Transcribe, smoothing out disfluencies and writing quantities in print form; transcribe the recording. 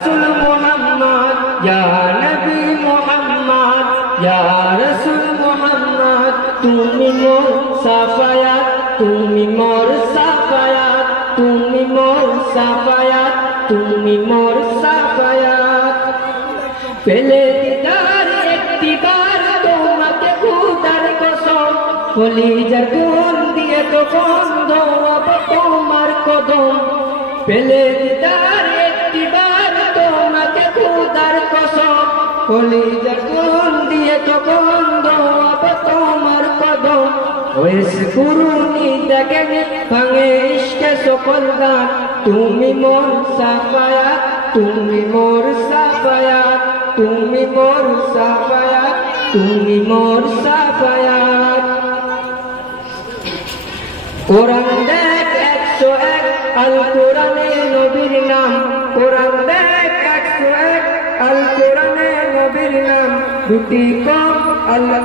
रसूल मोहम्मद या नबी मोहम्मद या रसूल मोहम्मद তুমি মোর সাফায়াত তুমি মোর সাফায়াত তুমি মোর সাফায়াত তুমি মোর সাফায়াত পেলে দিদার একটিবার তোমাকে খুদার কসম কলিজার কোন দিয়ে তো বন্ধ अब তোমার কদম পেলে দিদার একটিবার তোমাকে খুদার কসম কলিজার কোন দিয়ে তো বন্ধ अब তোমার কদম ওইস কুরুনি দেখেনি ভাঙে ইশকে সকল দান তুমি মোর সাফায়াত তুমি মোর সাফায়াত তুমি মোর সাফায়াত তুমি মোর সাফায়াত কোরআন দেখ 101 আল কোরআনে নবীর নাম কোরআন দেখ 101 আল কোরআনে নবীর নাম দুটি কম আল্লাহ